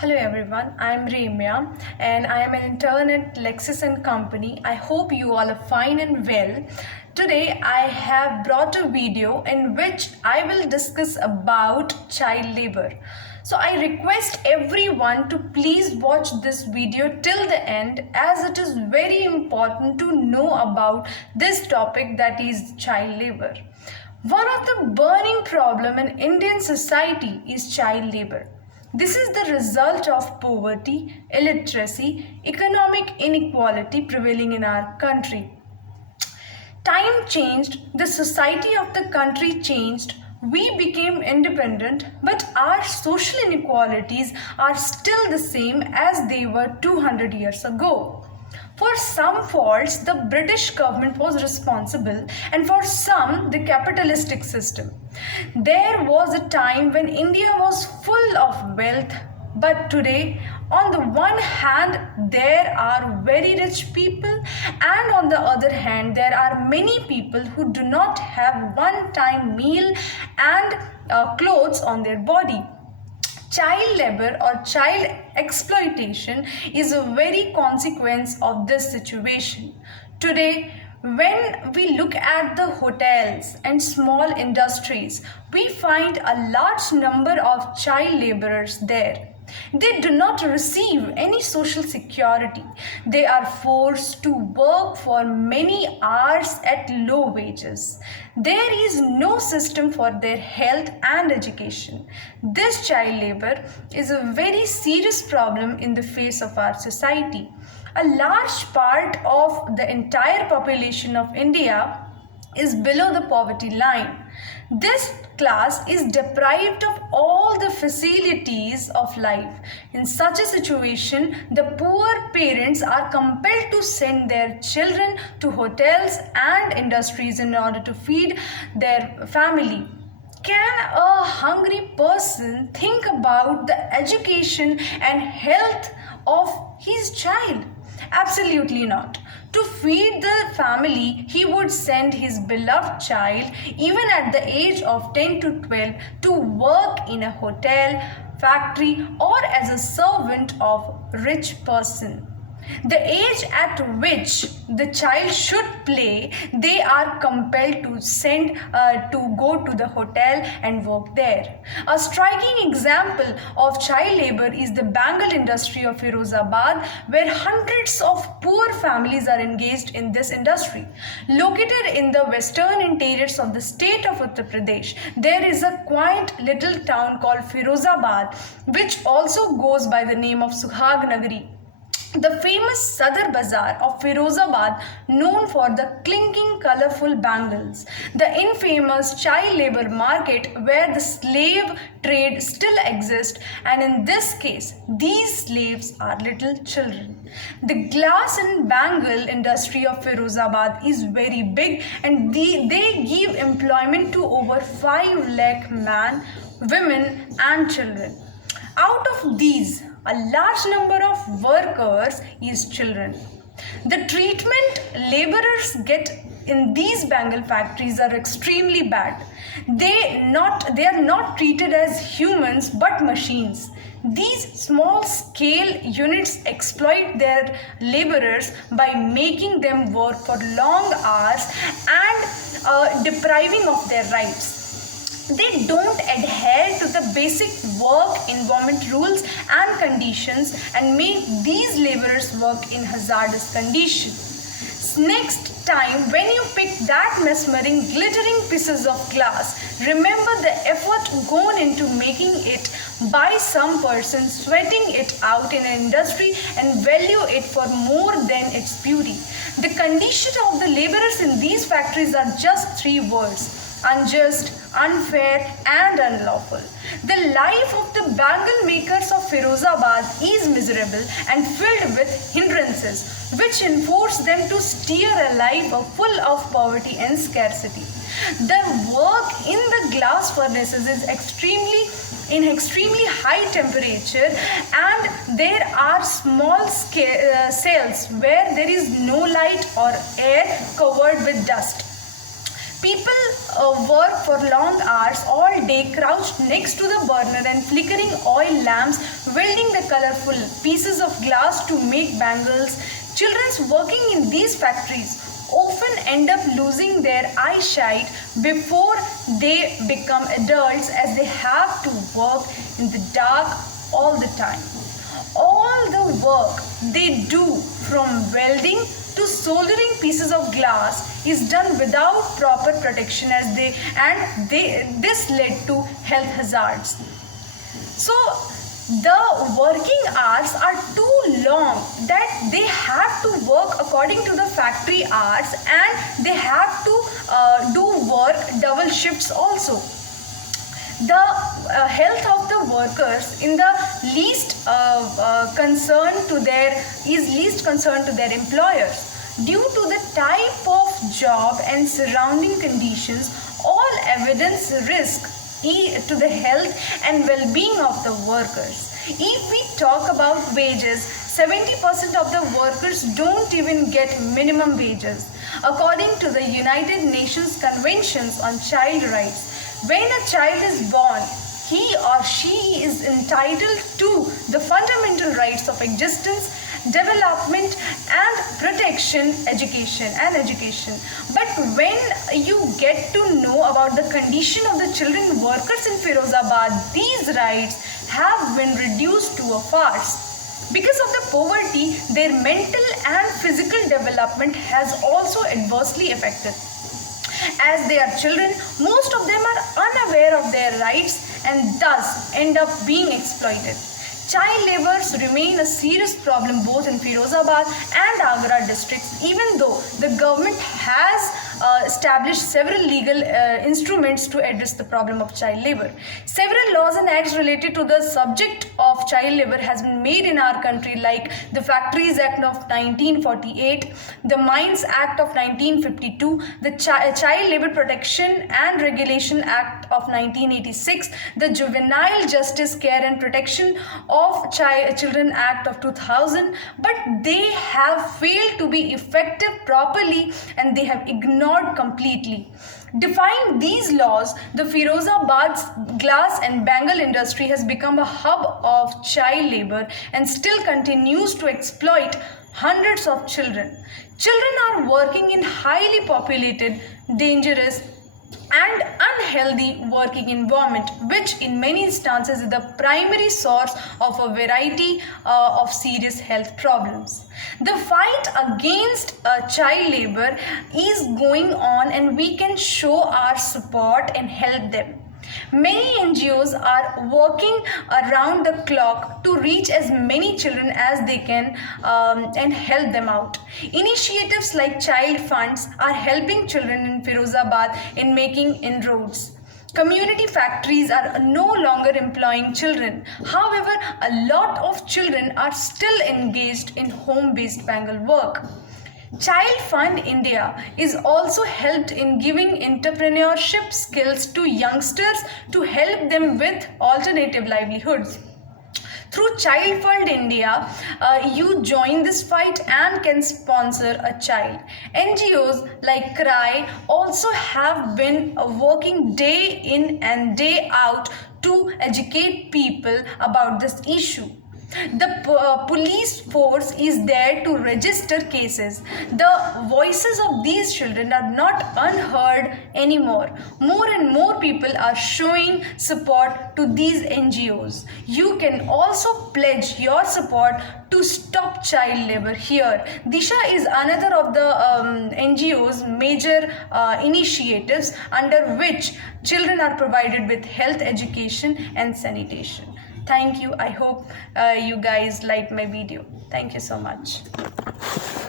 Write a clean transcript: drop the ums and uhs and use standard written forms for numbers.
Hello everyone, I am Remiya and I am an intern at LEXIS and Company. I hope you all are fine and well. Today I have brought a video in which I will discuss about child labor. So I request everyone to please watch this video till the end, as it is very important to know about this topic, that is child labor. One of the burning problem in Indian society is child labor. This is the result of poverty, illiteracy, economic inequality prevailing in our country. Time changed, the society of the country changed, we became independent, but our social inequalities are still the same as they were 200 years ago. For some faults, the British government was responsible, and for some, the capitalistic system. There was a time when India was full of wealth, but today, on the one hand, there are very rich people, and on the other hand, there are many people who do not have one-time meal and clothes on their body. Child labor or child exploitation is a very consequence of this situation. Today, when we look at the hotels and small industries, we find a large number of child laborers there. They do not receive any social security. They are forced to work for many hours at low wages. There is no system for their health and education. This child labor is a very serious problem in the face of our society. A large part of the entire population of India is below the poverty line. This class is deprived of all the facilities of life. In such a situation, the poor parents are compelled to send their children to hotels and industries in order to feed their family. Can a hungry person think about the education and health of his child? Absolutely not. To feed the family, he would send his beloved child, even at the age of 10 to 12, to work in a hotel, factory, or as a servant of rich person. The age at which the child should play, they are compelled to send to go to the hotel and work there. A striking example of child labor is the bangle industry of Firozabad, where hundreds of poor families are engaged in this industry. Located in the western interiors of the state of Uttar Pradesh, there is a quaint little town called Firozabad, which also goes by the name of Suhag Nagari. The famous Sadar Bazaar of Firozabad, known for the clinking colorful bangles. The infamous child labor market, where the slave trade still exists, and in this case, these slaves are little children. The glass and bangle industry of Firozabad is very big, and they give employment to over 5 lakh men, women and children. Out of these, a large number of workers is children. The treatment laborers get in these bangle factories are extremely bad. They are not treated as humans but machines. These small scale units exploit their laborers by making them work for long hours and depriving of their rights. They don't adhere to the basic work environment rules and conditions and make these laborers work in hazardous conditions. Next time when you pick that mesmering, glittering pieces of glass, remember the effort gone into making it by some person sweating it out in an industry and value it for more than its beauty. The condition of the laborers in these factories are just 3 words: unjust, unfair and unlawful. The life of the bangle makers of Firozabad is miserable and filled with hindrances, which enforce them to steer a life full of poverty and scarcity. The work in the glass furnaces is extremely high temperature, and there are small cells where there is no light or air, covered with dust. People work for long hours all day, crouched next to the burner and flickering oil lamps welding the colorful pieces of glass to make bangles. Children working in these factories often end up losing their eyesight before they become adults, as they have to work in the dark all the time. All the work they do, from welding to soldering pieces of glass, is done without proper protection, this led to health hazards. So the working hours are too long that they have to work according to the factory hours, and they have to do work double shifts also. The health of the workers in the least concern to their employers. Due to the type of job and surrounding conditions, all evidence risk to the health and well-being of the workers. If we talk about wages, 70% of the workers don't even get minimum wages. According to the United Nations Conventions on Child Rights, when a child is born, he or she is entitled to the fundamental rights of existence, development and protection, education. But when you get to know about the condition of the children workers in Firozabad, these rights have been reduced to a farce. Because of the poverty, their mental and physical development has also adversely affected. As they are children, most of them are unaware of their rights and thus end up being exploited. Child labours remain a serious problem both in Firozabad and Agra districts, even though the government has established several legal instruments to address the problem of child labour. Several laws and acts related to the subject of child labour has been made in our country, like the Factories Act of 1948, the Mines Act of 1952, the Child Labour Protection and Regulation Act of 1986, the Juvenile Justice Care and Protection of Children Act of 2000, but they have failed to be effective properly and they have ignored completely. Defying these laws, the Firozabad's glass and bangle industry has become a hub of child labor and still continues to exploit hundreds of children. Children are working in highly populated, dangerous and unhealthy working environment, which in many instances is the primary source of a variety of serious health problems. The fight against child labor is going on, and we can show our support and help them. Many NGOs are working around the clock to reach as many children as they can and help them out. Initiatives like child funds are helping children in Firozabad in making inroads. Community factories are no longer employing children. However, a lot of children are still engaged in home-based bangle work. Child Fund India is also helped in giving entrepreneurship skills to youngsters to help them with alternative livelihoods. Through Child Fund India, you join this fight and can sponsor a child. NGOs like CRY also have been working day in and day out to educate people about this issue. The police force is there to register cases. The voices of these children are not unheard anymore. More and more people are showing support to these NGOs. You can also pledge your support to stop child labor here. Disha is another of the NGO's major initiatives under which children are provided with health education and sanitation. Thank you. I hope you guys liked my video. Thank you so much.